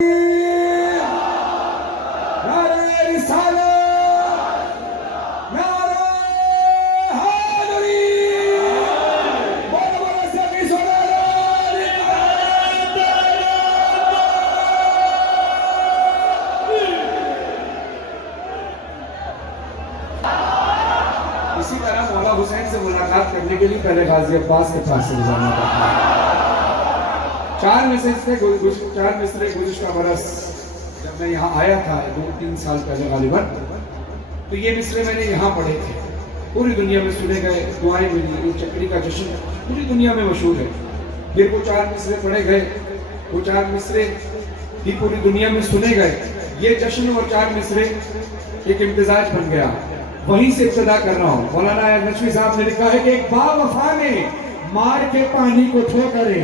इसी तरह मौला हुसैन से मुलाकात करने के लिए पहले गाजी अब्बास के पास से गुजरना पड़ता है। चार मिसरे गुज़िश्ता बरस जब मैं यहाँ आया था 2-3 साल पहले गालिबन, तो ये मिसरे मैंने यहाँ पढ़े थे, पूरी दुनिया में सुने गए, दुआएं मिली। ये चक्री का जश्न पूरी दुनिया में मशहूर है। फिर वो 4 मिसरे पढ़े गए, वो 4 मिसरे ही पूरी दुनिया में सुने गए। ये जश्न और 4 मिसरे एक इम्तिजाज बन गया। वहीं से इब्तिदा कर रहा हूँ। मौलाना नशवी साहब ने लिखा है कि एक बावफा ने मार के पानी को ठोकरे।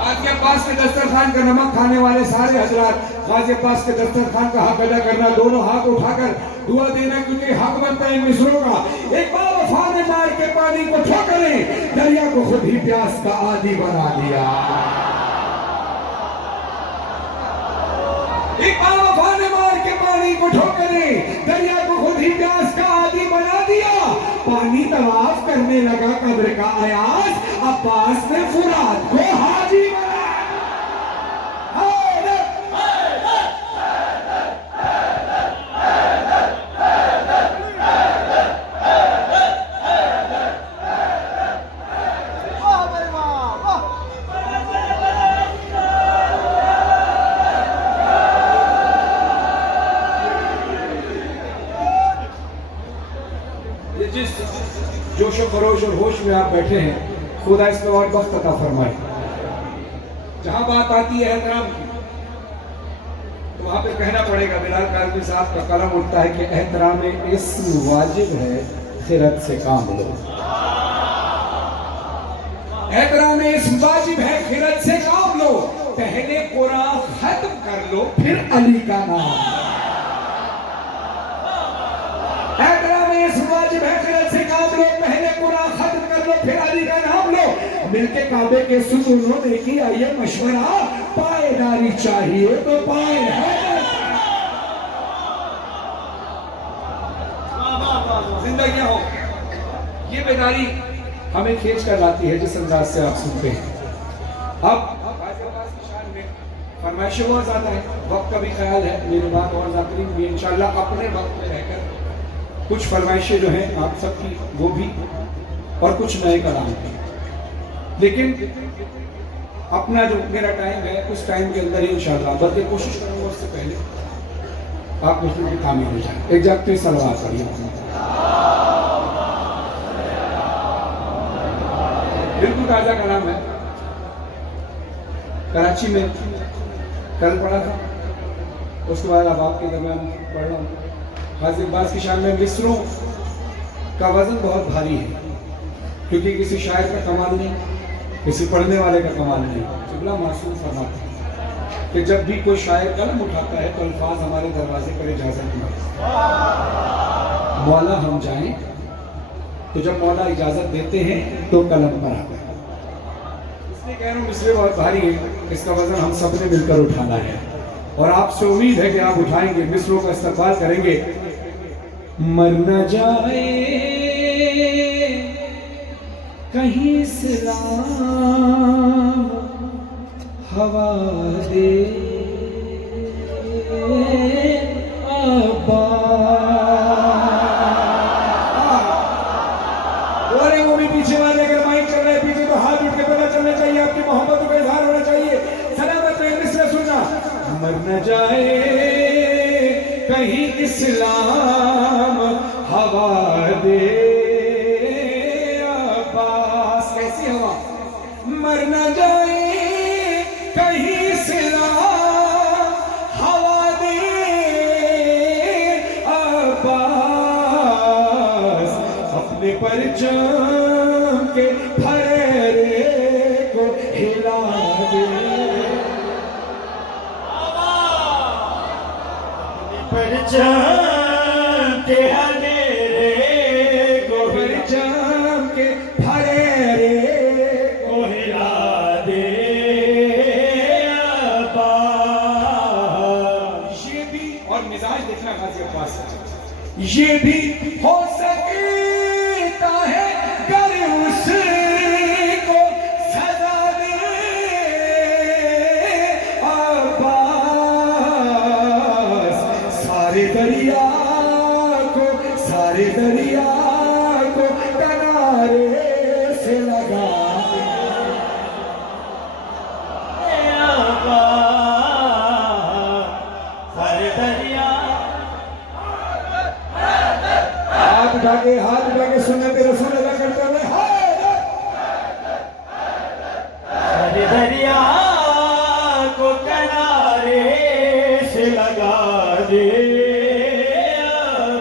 गाजी अब्बास के दस्तरखान का नमक खाने वाले सारे हजरात, गाजी अब्बास के दस्तरखान का हक अदा करना, दोनों हाथ उठाकर दुआ देना, क्योंकि हक बनता है इन मिसरों का। एक बावफा ने मार के पानी को ठोकरे, दरिया को खुद ही प्यास का आदी बना दिया। एक बावफा ने मार के पानी को ठोकरे, दरिया को खुद ही प्यास का आदी बना दिया। पानी तवाफ करने लगा कब्र का अयास, अब्बास ने फुरात को हाजी बनाया। जिस जोशो खरोश और होश में आप बैठे हैं, खुदा इसमें और वक्त अता फरमाए। जहां बात आती है एहतराम की, तो वहां पे कहना पड़ेगा, बिलाल काज़मी साहब का कलम उठता है कि एहतराम इस्म वाजिब है, खिरत से काम लो। एहतराम इस्म वाजिब है, खिरत से काम लो। पहले कुरान खत्म कर लो, फिर अली का नाम। वाजिब है, खिरत से काम लो, पहले कुरान खत्म कर लो, फिर अली का नाम लो। मिलके काबे के सुजूदों ने किया ये मशवरा, पायदारी चाहिए तो पाए है। जिंदगी हो, ये बेदारी हमें खींच कर लाती है जिस अंदाज से आप सुनते हैं। अब फरमाइशें और ज्यादा है, वक्त का भी ख्याल है, मेरी बात और ज़ाकरीन भी इंशाल्लाह अपने वक्त में रहकर कुछ फरमाइशें जो हैं आप सबकी वो भी, और कुछ नए कलाम भी। लेकिन अपना जो मेरा टाइम है उस टाइम के अंदर ही इंशाल्लाह, बल्कि कोशिश करूंगा उससे पहले आप मुस्लिम की कामयाबी हो जाए। एक जागती सलवात पढ़िए। बिल्कुल ताज़ा कलाम है, कराची में कल पढ़ा था, उसके बाद अब आपके दरमियान पढ़ रहा हूँ। गाजी अब्बास की शान में मिसरों का वजन बहुत भारी है, क्योंकि किसी शायर का कमाल नहीं, किसी पढ़ने वाले का कमाल नहीं। किबला मासूम फरमाते हैं कि जब भी कोई शायर कलम उठाता है तो अल्फाज हमारे दरवाजे पर इजाजत नहीं, मौला हम जाएं, तो जब मौला इजाजत देते हैं तो कलम पर आता है। इसलिए कह रहा हूँ मिसरे बहुत भारी है, इसका वजन हम सब ने मिलकर उठाना है, और आपसे उम्मीद है कि आप उठाएंगे, मिसरों का इस्तेमाल करेंगे। मर न जाए कहीं सलाम हवा दे और वो भी पीछे वाले अगर माइक चल रहे हैं पीछे, तो हाथ उठ के पता चलना चाहिए, आपकी मोहब्बत का इजहार होना चाहिए। सलामत में मिसरे सुनना। मर न जाए कहीं इस्लाम हवा दे अब्बास। कैसी हवा? मर न जाए कहीं इस्लाम हवा दे अब्बास, अपने परचम के फरेरे को हिला दे। परचम के हनेरे को, परचम के फरेरे को हिला दे ये भी हो सकता है कर उसको सजा दे अब्बास। सारे दरिया को किनारे से लगा सारे दरिया। हाथ उठा के सुन्नत रसूल अदा करते हुए सारे दरिया को किनारे से लगा दे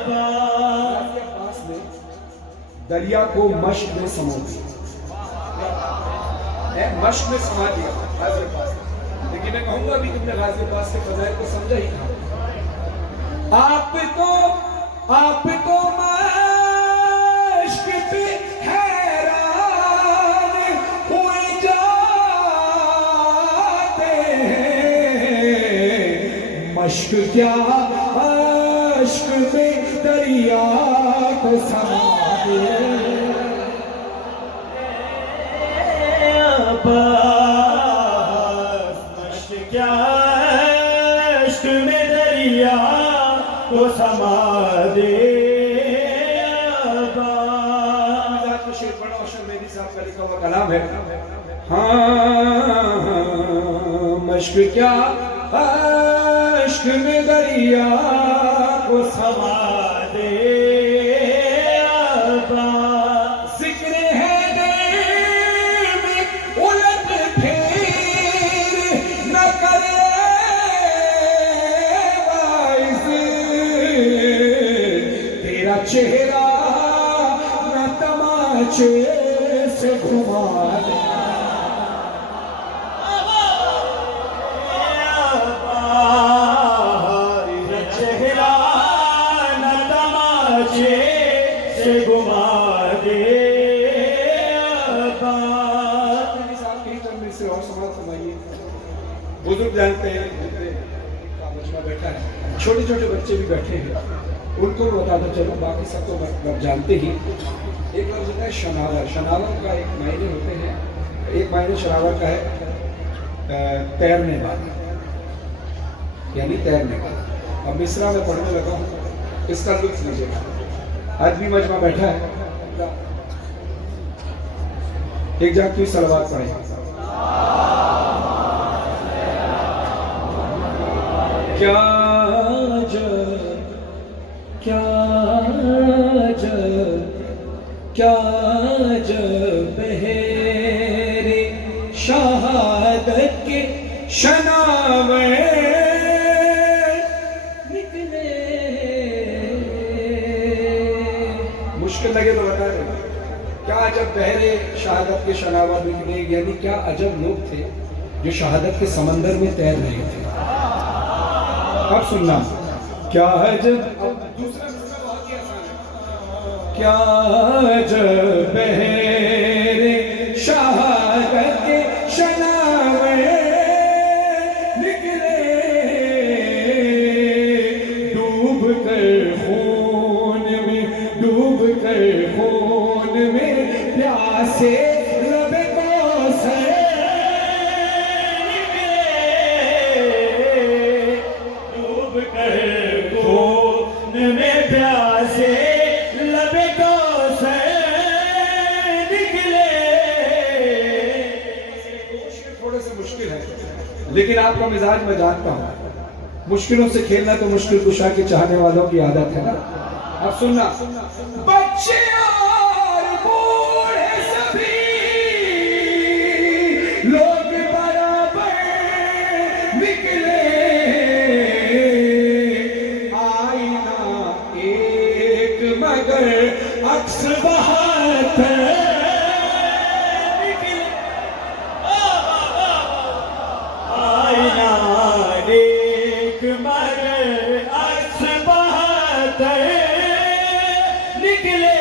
पास में दरिया को मश्क में समा दिया, मश्क में समा दिया गाजिया पास। लेकिन मैं कहूंगा अभी तुमने गाजिया पास के फजाइल को समझा ही था। आपको मश्क पे हैरान हुए जाते हैं। मश्क क्या अश्क में दरिया को समा दे मश्क क्या इश्क में दरिया को समा दे शेर पढ़ा और शर्मेदी साहब का लिखा हुआ कलाम है। हाँ मश्क क्या अश्क में दरिया को समा दे जिक्र है दिल में उलट फेर न करे वाइस तेरा चेहरा न तमाचे से घुमा दे। चेहरा न तमाचे से घुमा दे और समाज फरमाइए। बुजुर्ग जानते हैं, बैठा है, छोटे छोटे बच्चे भी बैठे हैं, उनको भी बताता चलो, बाकी सब तो मतलब जानते ही। एक लफ्ज होता है शनावर। शनावर का एक मायने होते हैं, एक मायने शनावर का है तैरने वाला, यानी तैरने वाला। अब मिसरा में पढ़ने लगा हूँ, इसका लुत्फ लीजिएगा। आदमी मजमा बैठा है, एक जाती हुई सलवात पढ़े। क्या जब बहेरे शहादत के शनावर निकले। मुश्किल लगे तो बता रहे, क्या अजब बहरे शहादत के शनावर निकले, यानी क्या अजब लोग थे जो शहादत के समंदर में तैर रहे थे। अब सुनना, क्या अजब, दूसरा मिसरा बहुत ही आसान है। क्या अजब बहरे शहादत के शनावर निकले, डूब कर खून में प्यासे लबे कौसर प्यासे लबे कौसर निकले। थोड़े से मुश्किल है, लेकिन आपका मिजाज मैं जानता हूँ। मुश्किलों से खेलना तो मुश्किल कुशा के चाहने वालों की आदत है ना। अब सुनना, बच्चे और बूढ़े सभी लोग बराबर निकले, आईना एक मगर अक्स बहातर निकले। आईना एक मगर अक्स बहातर निकले।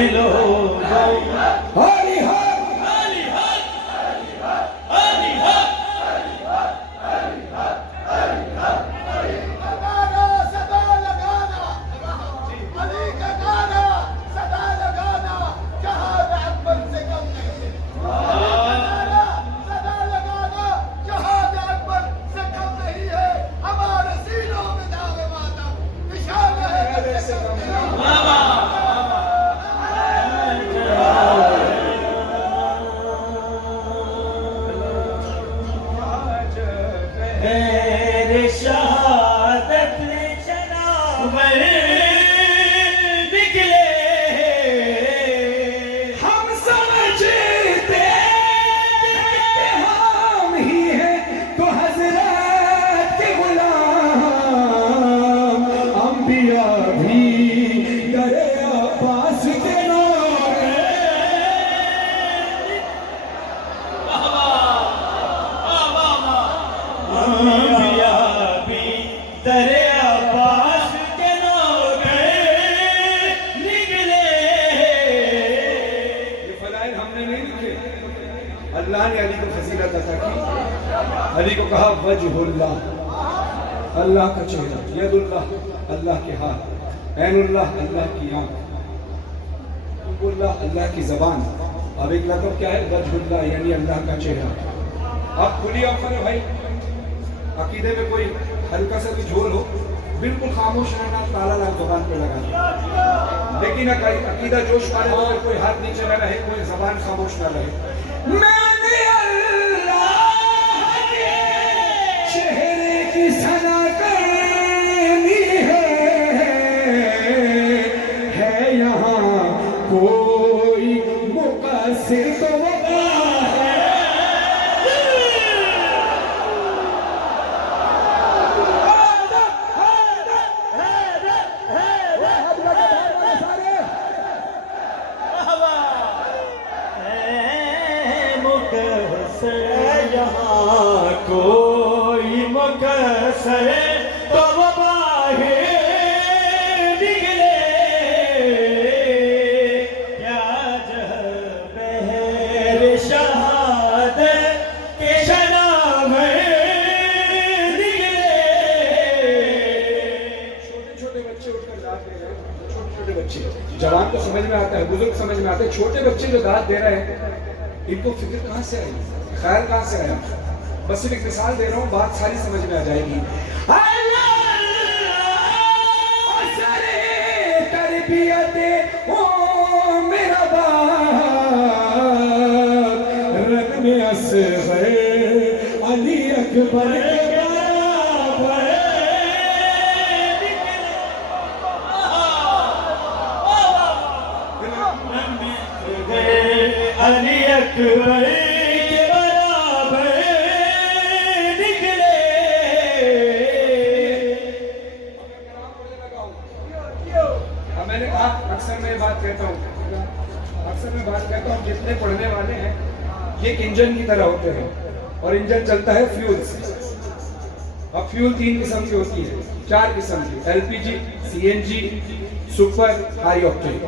मिलो अली हक अली हक अली हक लगाना सदा लगाना अली का गाना सदा लगाना जहाद अकबर से कम नहीं लगाना सदा लगाना जहाद अकबर से कम नहीं है हमारे सीनों में दावे मातम निशान है कदर से कम नहीं मेरे शहादत शनावर निकले हम समझते हम ही हैं तो हजरत के गुलाम अंबिया भी करे अब्बास के नाम अंबिया भी तेरे अब्बास के नौकर निकले। ये फजाइल हमने नहीं लिखे, अल्लाह ने अली को फजीलत अता की। अली को कहा वजहुल्लाह, अल्लाह का चेहरा, यदुल्लाह, अल्लाह के हाथ, ऐनुल्लाह, अल्लाह की आंख, कुल्लाह, अल्लाह की जबान। अब एक लक़ब क्या है? वजहुल्लाह, यानी अल्लाह का चेहरा। अब खुली ऑफर है भाई, अकीदे में कोई हल्का सा भी झोल हो, बिल्कुल खामोश रहना, ताला लाल जबान पे लगा दो। लेकिन अकीदा जोश मारे तो कोई हाथ नीचे न रहे, कोई जबान खामोश न रहे। मैंने अल्लाह के चेहरे की सना करनी है यहाँ कोई मुक़स्सिर तो वक़ा है। यहाँ कोई मुकसर तो वो बाहर निकले। क्या जब मेरे शहादत के शनाम निकले। छोटे छोटे बच्चे उठकर दाद दे रहे हैं, छोटे छोटे बच्चे, जवान तो समझ में आता है, बुजुर्ग समझ में आते हैं, छोटे बच्चे जो दाद दे रहे हैं, इनको फिक्र कहाँ से आई, ख्याल कहाँ से आया? बस सिर्फ एक मिसाल दे रहा हूँ, बात सारी समझ में आ जाएगी। तरबियत ओ मेरा बाप, रन में असग़र अली अकबर के बराबर। अली अकबर के बराबर निकले। अब मैंने कहा, अक्सर मैं बात कहता हूँ, जितने पढ़ने वाले हैं ये इंजन की तरह होते हैं, और इंजन चलता है फ्यूल से। अब फ्यूल 3 किस्म की होती है, 4 किस्म की, LPG, CNG, super, high octane.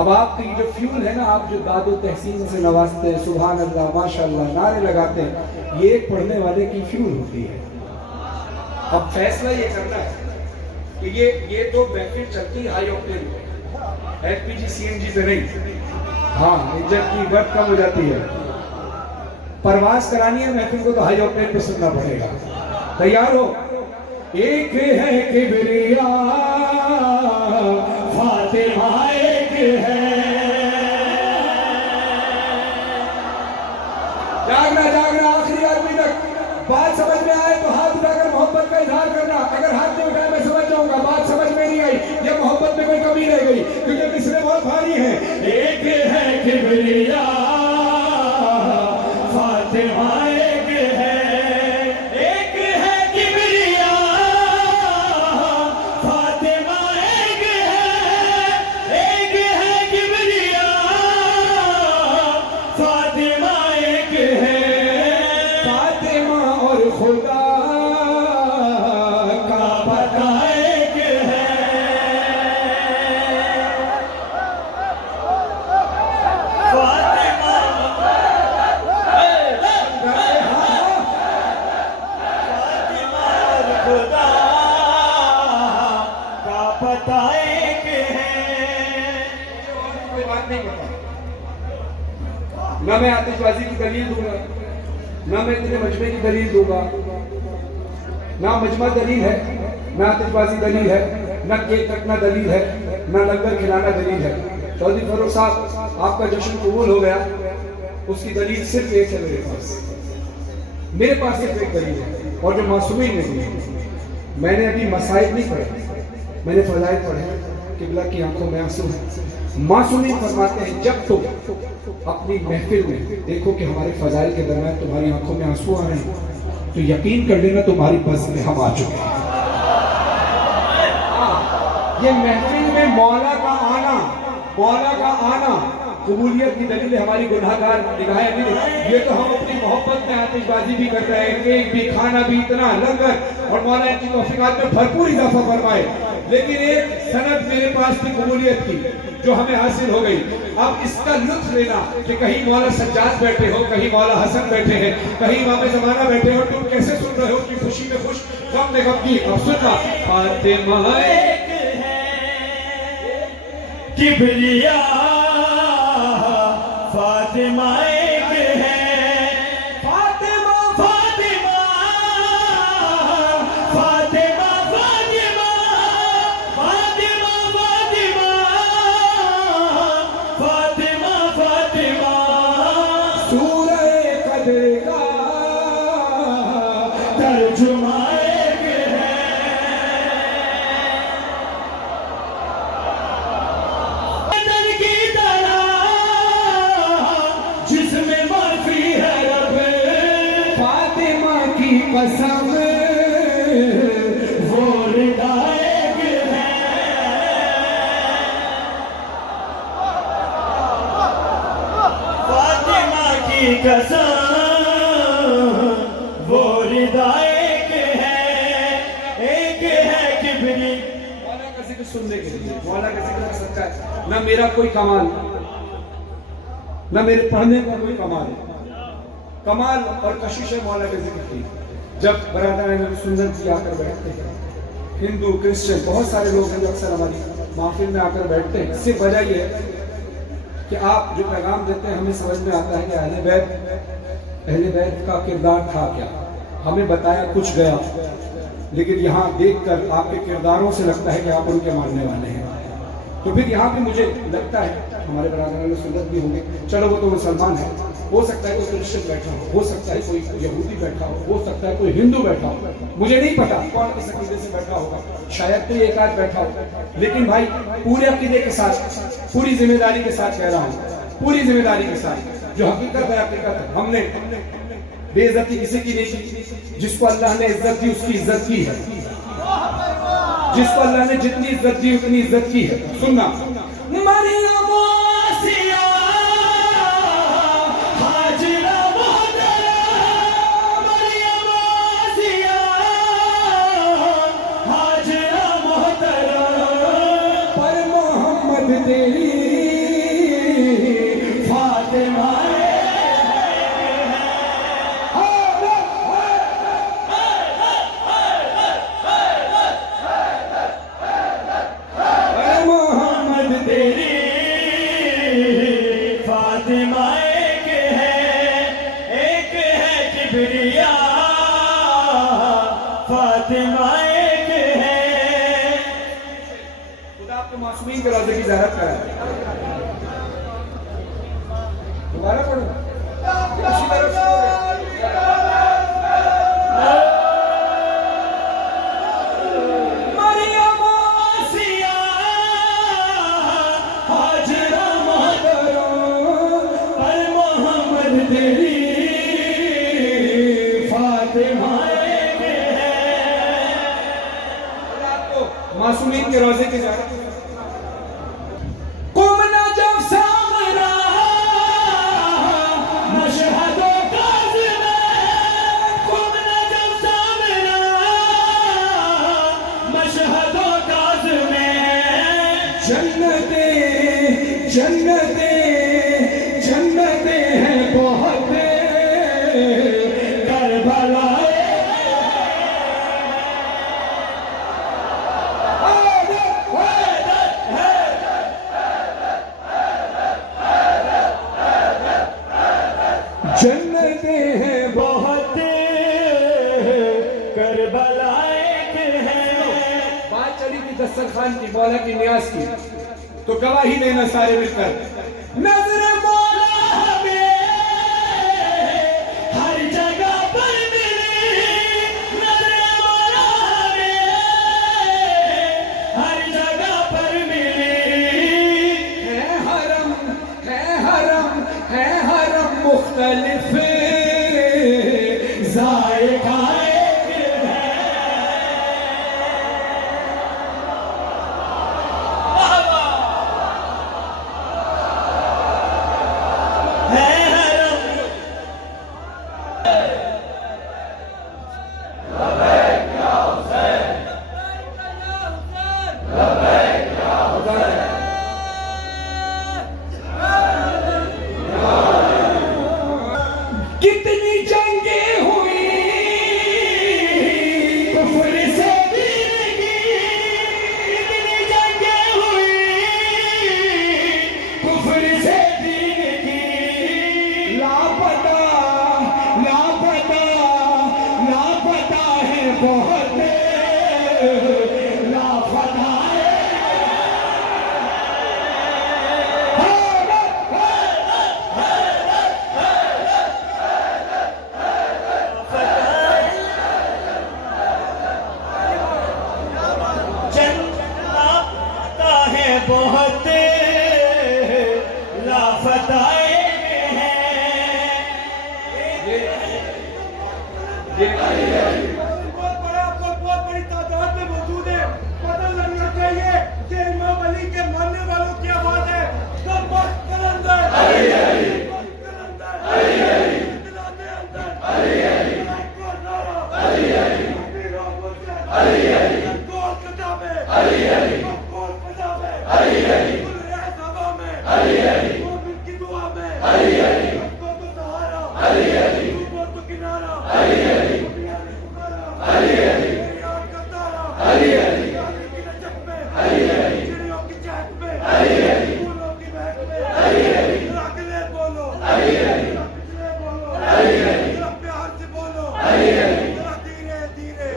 अब आपकी जो फ्यूल है ना, आप जो दादो तहसीन से नवाजते हैं, सुभान अल्लाह, माशाअल्लाह, नारे लगाते हैं, ये एक पढ़ने वाले की फ्यूल होती है। अब फैसला ये करना है कि ये तो महफिल चलती है हाई ऑक्टेन पे, एलपीजी सीएनजी पे नहीं। हाँ, इंजन की वर्क कम हो जाती है, परवाज करानी है महफिल को तो हाई ऑक्टेन पे सुनना पड़ेगा। तैयार हो? एक है किबरिया फातिमा, एक है जागना आखिरी आदमी तक। बात समझ में आए तो हाथ उठाकर मोहब्बत का इजहार करना। अगर हाथ नहीं उठाया मैं समझ जाऊंगा बात समझ में नहीं आई, ये मोहब्बत में कोई कमी रह गई, क्योंकि किसमें बहुत भारी है। एक है किबरिया फातिमा, एक है किबरिया फातिमा, एक है किबरिया फातिमा, एक है फातिमा और खुदा का आता एक है। कोई बात नहीं करता, ना मैं आतिशबाजी की दलील दूंगा, ना मैं इतने मजमे की दलील दूंगा। ना मजमा दलील है, ना आतिशबाजी दलील है, ना केक कटना दलील है, ना लंगर खिलाना दलील है। चौधरी फारूक साहब, आपका जश्न कबूल हो गया, उसकी दलील सिर्फ एक है मेरे पास सिर्फ एक दलील है। और जो मासूमीन नहीं है, मैंने अभी मसाइब नहीं पढ़े, मैंने फजाइल पढ़े। किबला की आंखों में आंसू है। मासूमीन फरमाते हैं जब तुम अपनी महफिल में देखो कि हमारे फजाइल के दरमियान तुम्हारी आंखों में आंसू आ रहे हैं, तो यकीन कर लेना तुम्हारी बस में हम आ चुके हैं। ये महफिल में मौला का आना कबूलियत की दलील है, हमारी गुनाहगार निगाहें नहीं। ये तो हम अपनी मोहब्बत में आतिशबाजी भी कर रहे हैं, केक भी, खाना भी, इतना लंगर, और मौला की तौफीकात में भरपूर इजाफा फरमाए। लेकिन एक सनद मेरे पास थी कबूलियत की, जो हमें हासिल हो गई। अब इसका लुत्फ लेना कि कहीं मौला सज्जाद बैठे हो, कहीं मौला हसन बैठे हैं, कहीं इमाम ज़माना बैठे हो, तुम कैसे सुन रहे हो कि खुशी में खुश, गम में गम की। अब सुनना, फातिमा एक है किबरिया, फातिमा एक है, फातिमा फातिमा फातिमा फातिमा फातिमा फातिमा फातिमा फातिमा। सूरह कदर का तर्जुमा एक है, बदन की तरह जिसमें माफी है रब, फातिमा की कसम वो रिदायक है। फातिमा की कसम वो रिदायक है। एक है किबरी, मौला का जिक्र सुनने के लिए, मौला का जिक्र सच्चा है। ना मेरा कोई कमाल, ना मेरे पढ़ने का कोई कमाल, कमाल और कशिश है मौला के जिक्र की। जब बरादरान सुन्नत जी आकर बैठते हैं, हिंदू क्रिश्चियन बहुत सारे लोग हैं जो अक्सर हमारी महफिल में आकर बैठते हैं। सिर्फ वजह यह है कि आप जो पैगाम देते हैं हमें समझ में आता है कि अहले बैत का किरदार था क्या, हमें बताया कुछ गया, लेकिन यहाँ देखकर आपके किरदारों से लगता है कि आप उनके मानने वाले हैं। तो फिर यहाँ पे मुझे लगता है हमारे बरादरान सुन्नत भी होंगे, चलो वो तो मुसलमान है, हो सकता है कोई क्रिश्चियन बैठा हो सकता है कोई यहूदी बैठा हो सकता है कोई हिंदू बैठा हो, मुझे नहीं पता कौन किस अकीदे से बैठा होगा, शायद कोई एक आध बैठा हो। लेकिन भाई पूरे अकीदे के साथ, पूरी जिम्मेदारी के साथ कह रहा हूँ, पूरी जिम्मेदारी के साथ, जो हकीकत है हकीकत है। हमने बेइज्जती किसी की नहीं की, जिसको अल्लाह ने इज्जत दी उसकी इज्जत की है, जिसको अल्लाह ने जितनी इज्जत दी उतनी इज्जत की है। सुनना, मरियम आसिया हाजिरा मोहतरा, मरियम आसिया हाजिरा मोहतरा, पर मोहम्मद तेरी फातिमा मोहम्मद तेरी फातिमा एक है किबरिया, फातिमा एक है। खुदा आपको मासूमीन के रोजे की ज़ियारत कराए। दोबारा पढ़ो, उसी तरफ से मरियम आसिया हाजिरा मोहतरा, पर मोहम्मद तेरी फातिमा एक है। खुदा आपको मासूमीन के रोजे की ज़ियारत कराए। कुमना जब सामरा मशहदो काज़िम, कुमना जब सामरा मशहदो काज़िम, जन्नते जन्नते जन्नते हैं बहुत करबला ओए दस्तरखान की, मौला की न्याज की, तो गवाही देना सारे मिलकर। नजर मौला हमें हर जगह पर मिली, नजर मौला हमें हर जगह पर मिली। है हरम, है हरम, है हरम मुख्तलिफ जायका कितनी जंगें हुई कुफ्र से दीन की, कितनी जंगें हुई कुफ्र से दीन की। लापता, लापता, लापता है बहुत, लापता है लापता है बहुत, लापता है। बहुत बड़ी तादाद में मौजूद है। पता लगना चाहिए कि इमाम अली के मानने वालों की आवाज है। सब मस्त कलंदर, मस्त कलंदर, दिलाने अंदर, को नारा, अमीर हुसैन, गोल कताबे, गोल पजामे, गुल रेस हवा में, मोमिन की दुआ में, को तो सहारा, को तो किनारा, मेरी आँख का तारा, गाने की लचक में, चिड़ियों की चहक में, फूलों की महक में, जरा अगले बोलो, जरा पिछले बोलो, जरा प्यार से बोलो, जरा धीरे धीरे,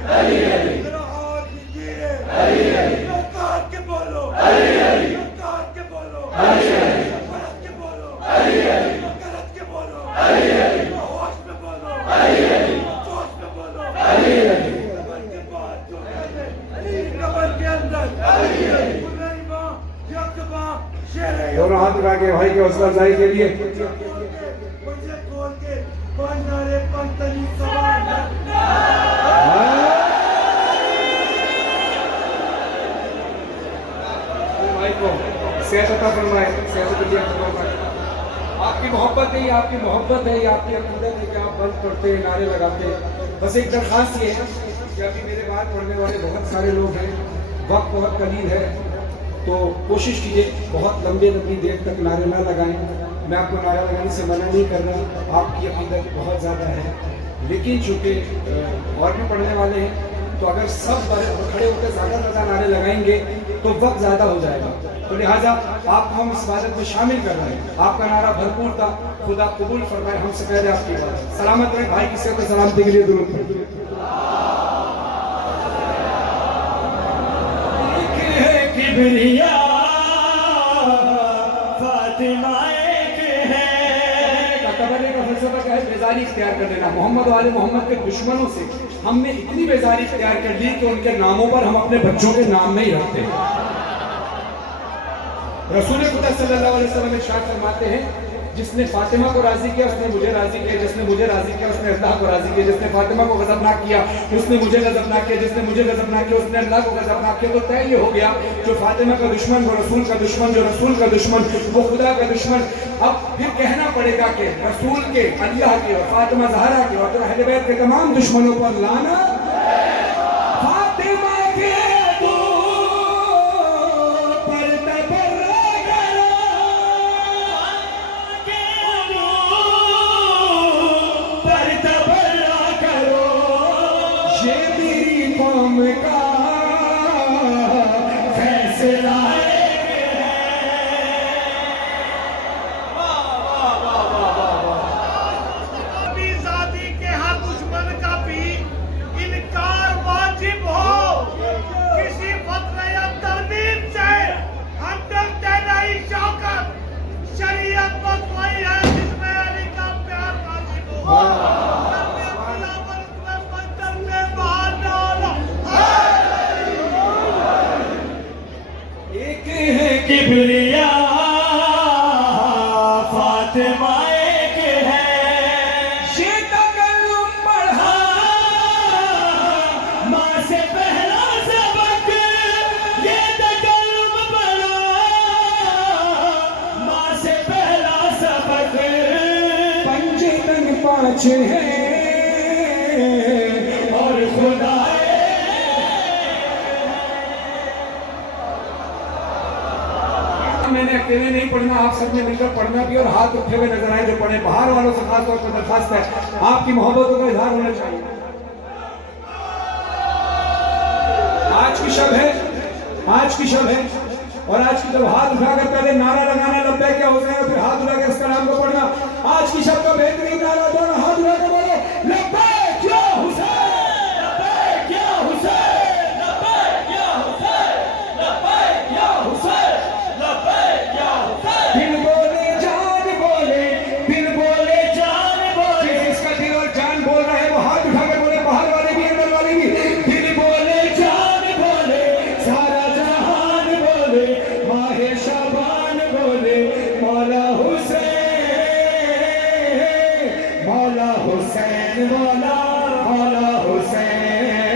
जरा और भी धीरे, जरा काट के बोलो, जरा काट के बोलो, परत के बोलो, जरा करत के बोलो, जरा होश में बोलो, जोश में बोलो, कबर के बाद जो कहते, कबर के अंदर, गुलैमा, यकबा, शेरे दोनों हाथ उठा के भाई की हौसला अफजाई के लिए। मुझे खोल के पांच नारे पंतली सवार भाई को सेहत अता फरमाए, सेहत की फरमाए। आपकी मोहब्बत है, आपकी मोहब्बत है, आपकी अकीदत है कि आप बंद करते हैं, नारे लगाते हैं। बस एक दरखास्त ये है कि अभी मेरे बाद पढ़ने वाले बहुत सारे लोग हैं, वक्त बहुत कलील है, तो कोशिश कीजिए बहुत लंबी देर तक नारे ना लगाएं। मैं आपको नारा लगाने से मना नहीं कर रहा, आपकी अकीदत बहुत ज़्यादा है, लेकिन चूँकि और भी पढ़ने वाले हैं, तो अगर सब खड़े होकर ज़्यादा नारे लगाएंगे तो वक्त ज़्यादा हो जाएगा। तो लिहाजा आपको हम इस इबादत में शामिल कर रहे हैं। आपका नारा भरपूर था, खुदा कबूल फरमाए हमसे पहले आपकी इबादत। सलामत रहे भाई, किसी को सलामती के लिए दुरूद पढ़िए। किबरिया फातिमा एक है। तबरे का फलसफा क्या है? बेजारी इख्तियार कर लेना। मोहम्मद वाले मोहम्मद के दुश्मनों से हमने इतनी बेजारी इख्तियार कर ली कि उनके नामों पर हम अपने बच्चों के नाम नहीं रखते। रसूल खुदा सल्लल्लाहु अलैहि वसल्लम इरशाद फरमाते हैं, जिसने फातिमा को राजी किया उसने मुझे राजी किया, जिसने मुझे राजी किया उसने अल्लाह को राजी किया, जिसने फातिमा को गजबनाक किया उसने मुझे गजबनाक किया, जिसने मुझे गजबनाक किया उसने अल्लाह को गजबनाक किया। तो तय ये हो गया, जो फातिमा का दुश्मन वो रसूल का दुश्मन, जो रसूल का दुश्मन वो खुदा का दुश्मन। अब फिर कहना पड़ेगा कि रसूल के, अल्लाह के और फातिमा ज़हरा के और अहले बैत के तमाम दुश्मनों पर लाना। फातिमा के का फैसला जाति के हर दुश्मन का भी पाँच हैं और खुदा मैंने अकेले नहीं पढ़ना, आप सबने मिलकर पढ़ना भी और हाथ उठे हुए नजर आए जो पढ़े। बाहर वालों से खास तौर पर दरखास्त है, आपकी मोहब्बतों का इजहार होना चाहिए। आज की शब है, आज की शब है, और आज की जब हाथ उठाकर पहले नारा लगाना लब्बैक या हुसैन, फिर हाथ उठाकर इसका नाम को पढ़ना। आज की शब का बेहतरीन नारा दोनों हाथ उठाकर बोलो, लब्बैक या हुसैन, लब्बैक या हुसैन, लब्बैक या हुसैन, लब्बैक या हुसैन, लब्बैक या हुसैन। दिल बोले जान बोले, दिल बोले जान बोले, जिसका दिल और जान बोल रहा है वो हाथ उठाकर बोले, बाहर वाले भी अंदर वाले भी। दिल बोले जान बोले, सारा जहान बोले, माहे शाबान बोले, मौला हुसैन, मौला हुसैन, मौला मौला हुसैन,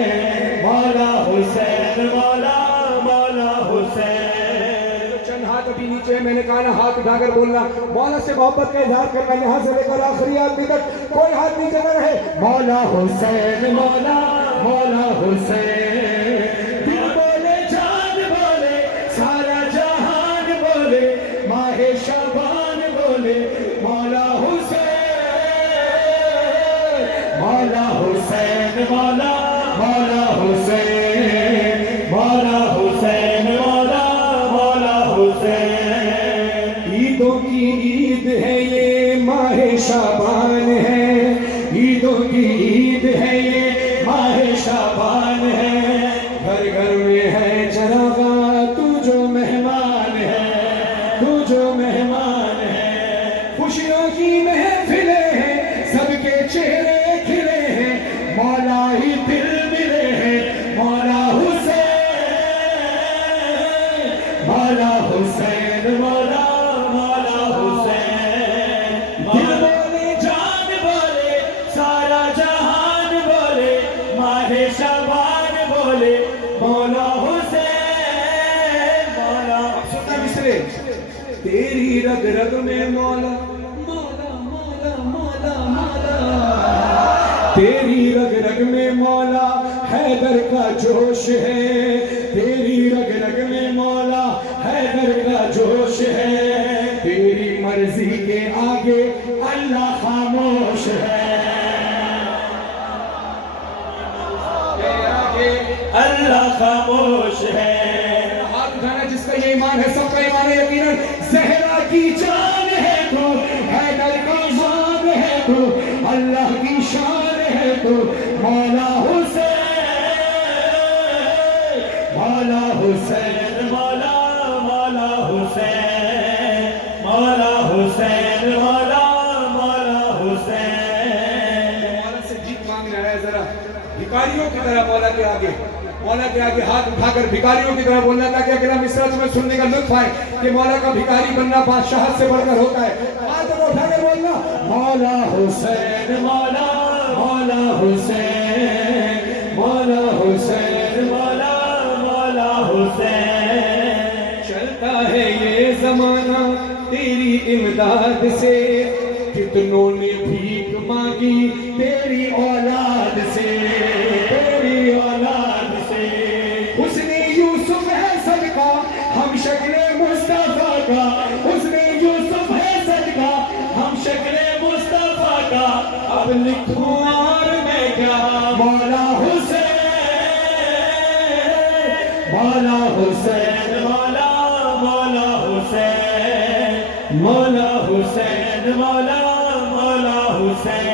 मौला हुसैन, मौला मौला हुसैन। चंद हाथ अभी नीचे, मैंने कहा ना हाथ उठाकर बोलना, मौला से मोहब्बत का इजहार करना, यहाँ से लेकर आखिरी आदमी तक कोई हाथ नीचे न रहे। मौला हुसैन, मौला मौला हुसैन, दिल बोले जान बोले, सारा जहान बोले, माहे शाबान बोले, मौला हुसैन, मौला हुसैन, मौला मौला हुसैन, मौला हुसैन, मौला मौला हुसैन। ईदों की ईद है ये माहे शाबान है, ईदों की ईद है ये माहे शाबान है। घर घर में है चरागा, तू जो मेहमान है, तू जो मेहमान है। खुशियों की महफिलें हैं, सबके चेहरे खिले हैं, मौला ही दिल मिले हैं। मौला हुसैन, मौला हुसैन, मौला मौला हुसैन, दिल बोले जान बोले, सारा जहान बोले, माहे शाबान बोले, मौला हुसैन, मौला। सुनना मिसरे, तेरी रग रग में मौला मौला मौला मौला मौला, तेरी रग रग में मौला हैदर का जोश है, तेरी रग रग में मौला हैदर का जोश है। तेरी मर्जी के आगे अल्लाह खामोश है, अल्लाह खामोश है। हाथ उठाना जिसका ये ईमान है, सबका ईमान है यकीनन। जहरा की जान है तो, हैदर का शान है तो, अल्लाह की शान है तो, मौला हुसैन, मौला हुसैन, मौला मौला हुसैन, मौला हुसैन, मौला मौला हुसैन। मौला से जीत मांगना है जरा, भिखारियों की तरह मौला के आगे, मौला के आगे हाथ उठाकर भिखारियों की तरह बोलना, ताकि अगला मिसरा तुम्हें सुनने का लुत्फ आए कि मौला का भिखारी बनना बादशाह से बढ़कर होता है। हाथ उठाकर बोलना, मौला हुसैन, मौला मौला हुसैन, मौला हुसैन, मौला मौला हुसैन। चलता है ये जमाना तेरी इमदाद से, कितनों ने भीख मांगी तेरी औलाद से, तेरी औलाद से। उसने यूसुफ है सदका हम शक्ले मुस्तफा का, उसने यूसुफ है सदका हम शक्ले मुस्तफा का, अब लिखूं और मैं क्या। मौला हुसैन, मौला हुसैन, मौला मौला हुसैन, मौला हुसैन, मौला मौला हुसैन।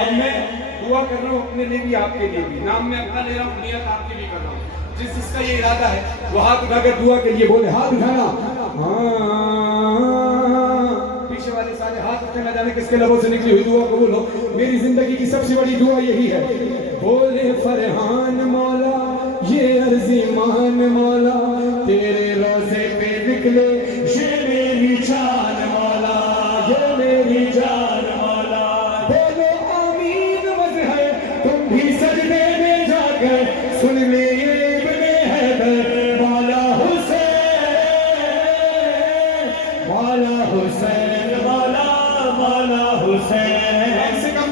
अब मैं दुआ कर रहा हूँ अपने लिए भी आपके लिए भी, नाम में अपना ले रहा हूँ, नियत आपके लिए कर रहा हूँ। जिसका ये इरादा है वो हाथ उठाकर दुआ के लिए बोले, हाथ उठाना। पीछे वाले सारे हाथ उठे, न जाने किसके लबों से निकली हुई दुआ कबूल हो। मेरी जिंदगी की सबसे बड़ी दुआ यही है, बोले फरहान मौला ये अर्जी मान मौला, तेरे रोजे पे निकले ये मेरी जान मौला, ये मेरी जान मौला। बोलो आमीन वज है, तुम भी सजदे में जाकर सुन ले ये इब्ने हैदर। मौला हुसैन, मौला हुसैन, मौला मौला हुसैन। कम से कम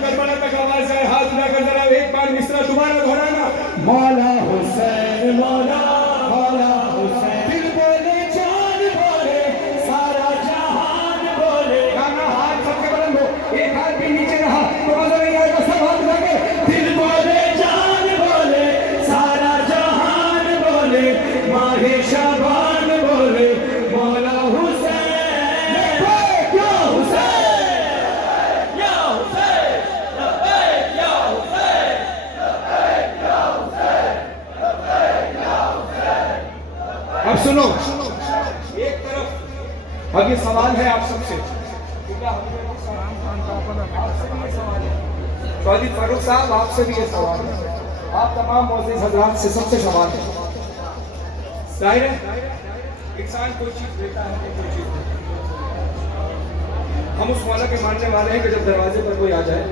शाहे शाबान बोले मौला हुसैन लब्बैक या हुसैन या हुसैन लब्बैक या हुसैन लब्बैक या हुसैन लब्बैक या हुसैन। अब सुनो, एक तरफ अब ये सवाल है आप सबसे, चौधरी फारूक साहब आपसे भी ये सवाल है, आप तमाम मोअज़्ज़िज़ हज़रात से सबसे सवाल है। जाहिर है इंसान कोई चीज देता है तो कोई चीज देता है। हम उस मौला के मानने वाले हैं कि जब दरवाजे पर कोई आ जाए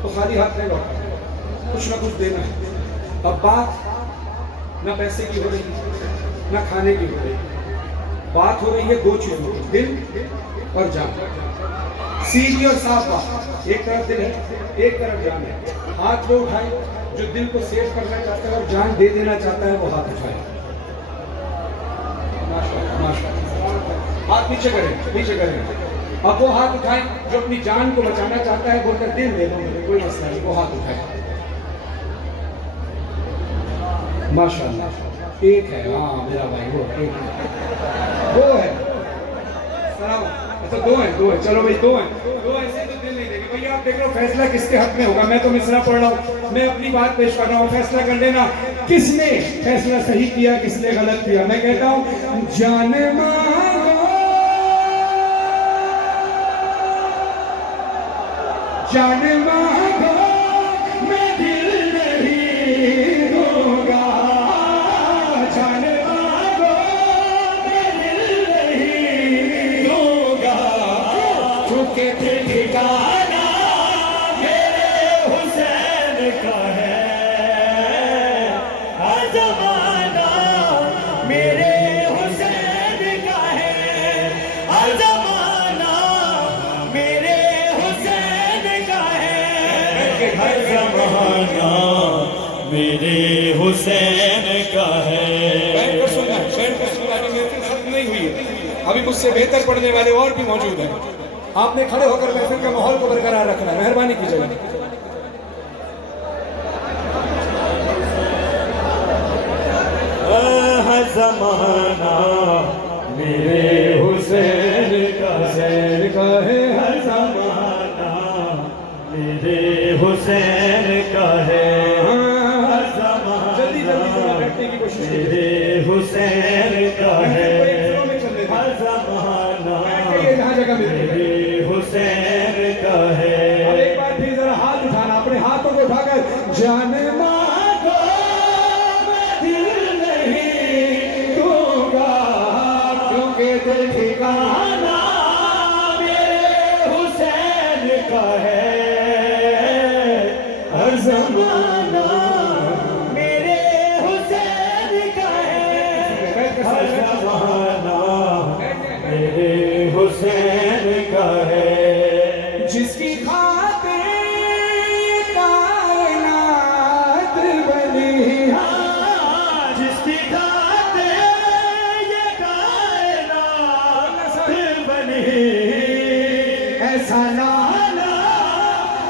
तो खाली हाथ नहीं लौटा, कुछ ना कुछ देना है। अब बात ना पैसे की हो रही ना खाने की हो रही, बात हो रही है दो चीजों की, दिल और जान। सीधी और साफ बात, एक तरफ दिल है एक तरफ जान है। हाथ वो उठाए जो दिल को सेव करना चाहता है और जान दे देना चाहता है, वो हाथ उठाए। माशाअल्लाह, माशाअल्लाह। हाथ नीचे करें, नीचे करें। अब वो हाथ उठाए जो अपनी जान को बचाना चाहता है, बोलकर दिल दे दो मुझे, कोई मसला नहीं, वो हाथ उठाए। माशाअल्लाह, एक है, हाँ मेरा भाई वो एक है, वो है। सलाम, अच्छा दो हैं, चलो भाई दो हैं, दो ऐसे तो दिल नहीं देंगे। भैया आप देख लो फैसला किसके हक में होगा। मैं तो मिसरा पढ़ रहा हूँ, मैं अपनी बात पेश कर रहा हूँ, फैसला कर लेना किसने फैसला सही किया किसने गलत किया। मैं कहता हूँ जान मांगो, जान मांगो मैं दिल नहीं दूंगा, जान मांगो मैं दिल नहीं दूंगा, चूंकि दिल ठिकाना मेरे हुसैन का है, हर जमाना मेरे हुसैन का है, हर जमाना मेरे हुसैन का है, हर ज़माना मेरे हुसैन का है। बैठ कर सुनना, बैठ कर सुनना, अभी महफिल खत्म नहीं हुई है, अभी मुझसे बेहतर पढ़ने वाले और भी मौजूद हैं। आपने खड़े होकर महफिल के माहौल को बरकरार रखना है, मेहरबानी कीजिए। हर ज़माना मेरे हुसैन का है, हर ज़माना मेरे हुसैन का है, हर ज़माना जल्दी जल्दी बैठने की कोशिश कीजिए। मेरे हुसैन का है, हर ज़माना जहाँ जगह मिलती है। मेरे हुसैन का है। अब एक बार फिर जरा हाथ उठाना, अपने हाथों को उठाकर जान मांगो मैं दिल नहीं दूंगा, क्योंकि दिल ठिकाना मेरे हुसैन का है, हर ज़माना मेरे हुसैन का है, हर ज़माना मेरे हुसैन का है। जिसकी खातिर कायनात बनी, जिसकी खातिर ये कायनात बनी, ऐसा नाना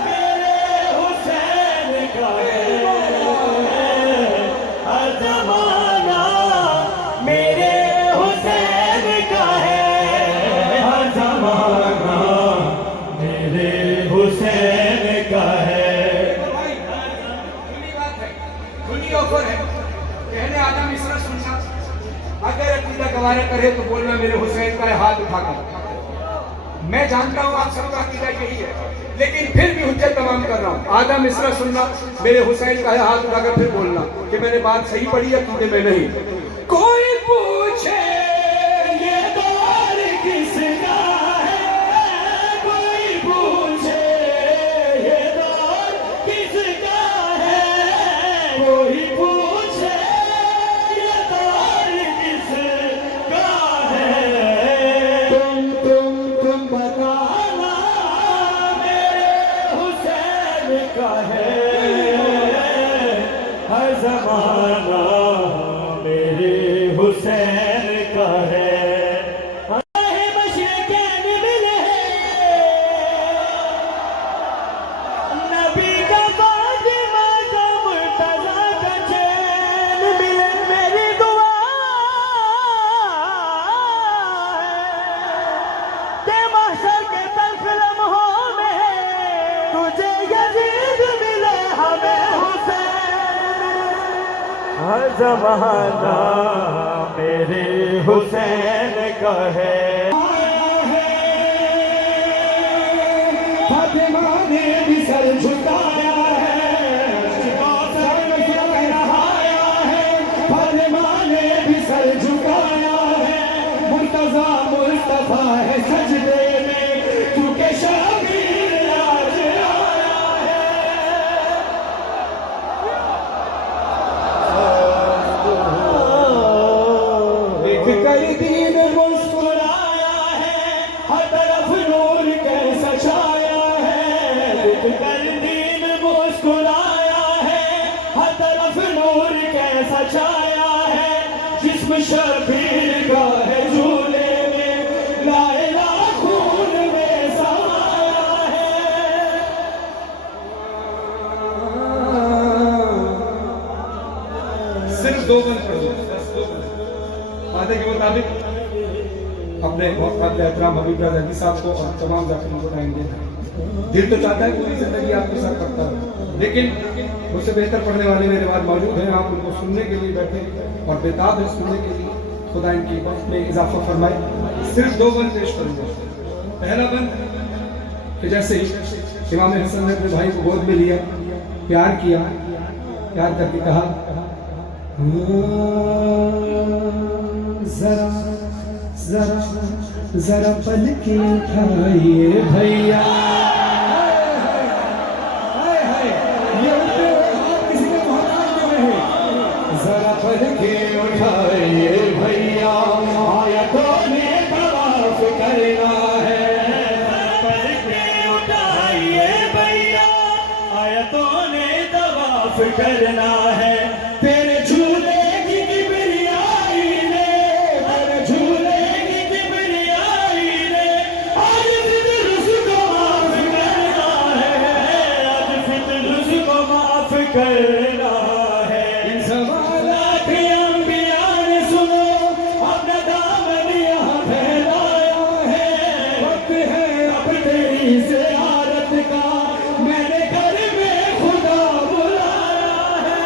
मेरे हुसैन का है, हर ज़माना मेरे हुसैन का है, हर ज़माना मेरे हुसैन का है। भाई खुली बात है, खुली ऑफर है, कहने आदम मिश्रा सुनना, अगर अकीदा गवारा करे तो बोलना मेरे हुसैन का है, हाथ उठाकर। मैं जानता हूँ आप सबका अकीदा यही है, लेकिन फिर भी हुज्जत तमाम कर रहा हूँ। आदम मिश्रा सुनना, मेरे हुसैन का है, हाथ उठाकर फिर बोलना कि मैंने बात सही पढ़ी है अकीदे में नहीं। कोई पूछे ये दौर किसका है, कोई पूछे ये दौर किसका है, कोई पूछे ये दौर किसका है, तुम बताना मेरे हुसैन का है, हर ज़माना मेरे जमाना मेरे हुसैन का है। फातिमा ने भी सर झुकाया है, फातिमा ने भी सर झुकाया है, मुर्तजा मुस्तफा है सजदे में क्योंकि शबीर आज आया है। देख कर दीन मुस्कुराया है, हर तरफ नूर कैसा छाया है। देख कर दीन मुस्कुराया है, हर तरफ नूर कैसा छाया है। जिस्म शबीर का है झूले में, लाएला खून में समाया है। सिर्फ 2 बंद पढ़ो, वादे के मुताबिक अपने एहतराम हबीब रजी साहब को और तमाम जातियों को टाइम देना। दिल तो चाहता है पूरी जिंदगी आपके साथ करता है, लेकिन उससे बेहतर पढ़ने वाले मेरे बाद मौजूद हैं। आप उनको सुनने के लिए बैठे और बेताब है सुनने के लिए। खुदा इनकी वक्त में इजाफा फरमाए। सिर्फ 2 बंद पेश करूंगा। पहला बंद कि जैसे इमाम हसन ने अपने भाई को गोद में लिया, प्यार किया, प्यार करके कहा जरा जरा जरा पल के उठाइए भैया। किसी के मोहताज में रहे। जरा पल के उठाइए भैया, आयतों ने तवाफ करना है। पल के उठाइए भैया, आयतों ने तवाफ करना है। तेरे झूले की किबरियाई ने, तेरे झूले की किबरियाई ने आज फितरुस को माफ करना है, आज फितरुस को माफ करना है। इन सवालात लाख अंबिया ने सुनो, अपना दामन यहाँ फैलाया है। वक्त है अब तेरी ज़ियारत का मैंने घर में खुदा बुलाया है।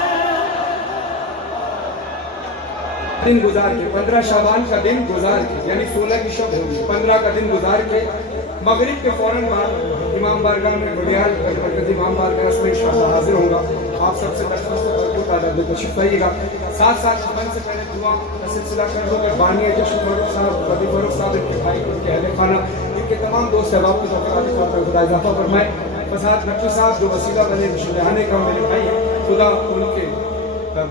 दिन गुजार के 15 शाबान का दिन गुजार के, यानी 16 की शब होगी, 15 का दिन गुजार के मगरिब के फौरन बाद इमाम बारगाह में बुनियाद इमाम बारगाह में इंशाअल्लाह हाजिर होगा। आप सबसे दरख्वास्त तादाद को शुक्रिएगा। साथ साथ मन से पहले दुआ का सिलसिला कर लो कि बानी जश्न फरूख साहब, बदी फरूख साहब, इनके भाई, इनके अहले खाना, इनके तमाम दोस्त अहबाब की तौर पर खुदा इजाफा फरमाए। फसाद नकवी साहब जो वसीला बने शुलहाने का मेरे भाई, खुदा उनके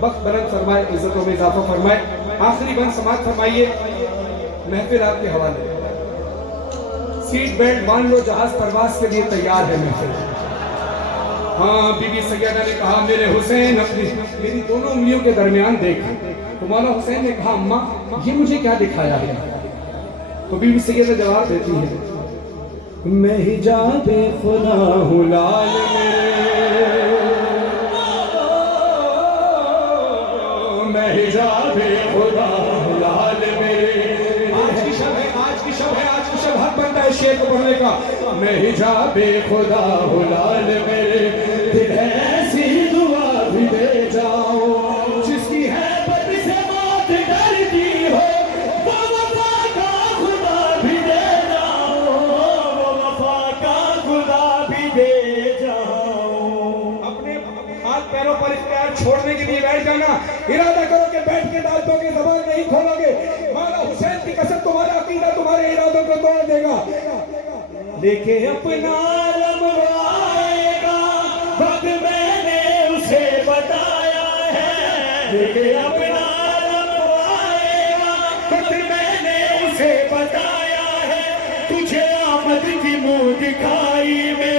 वक्त बुलंद फरमाए, इज्जतों में इजाफा फरमाए। आखिरी बंद समाज फरमाइए, महफिल आपके हवाले। सीट बेल्ट बांध लो, जहाज परवास के लिए तैयार है महफिल। हाँ, बीबी सैयदा ने कहा मेरे हुसैन अपनी मेरी दोनों उंगलियों के दरमियान देख। तो मौला हुसैन ने कहा अम्मा ये मुझे क्या दिखाया है? तो बीबी सैयदा जवाब देती है मैं हिजाबे खुदा हूँ लाल मेरे, मैं हिजाबे खुदा हूँ लाल मेरे। आज की शब है, आज की शब है, आज की शब हक बनता है शेर को पढ़ने का। मैं हिजाबे खुदा हूँ लाल मेरे, दिल है ऐसी दुआ भी दे जाओ जिसकी है बद से मौत डरती हो, वो वफा का खुदा भी दे जाओ, वो वफा का खुदा भी दे जाओ। अपने हाथ पैरों पर इख्तियार छोड़ने के लिए बैठ जाना। इरादा करो कि बैठ के दांतों की ज़बान नहीं खोलोगे। मौला हुसैन की कसम तुम्हारा अकीदा तुम्हारे इरादों को तोड़ देगा। लेके अपना लम्हा आएगा, वक्त मैंने उसे बताया है। लेके अपना लम्हा आएगा, वक्त मैंने उसे बताया है। तुझे आमद की मुंह दिखाई में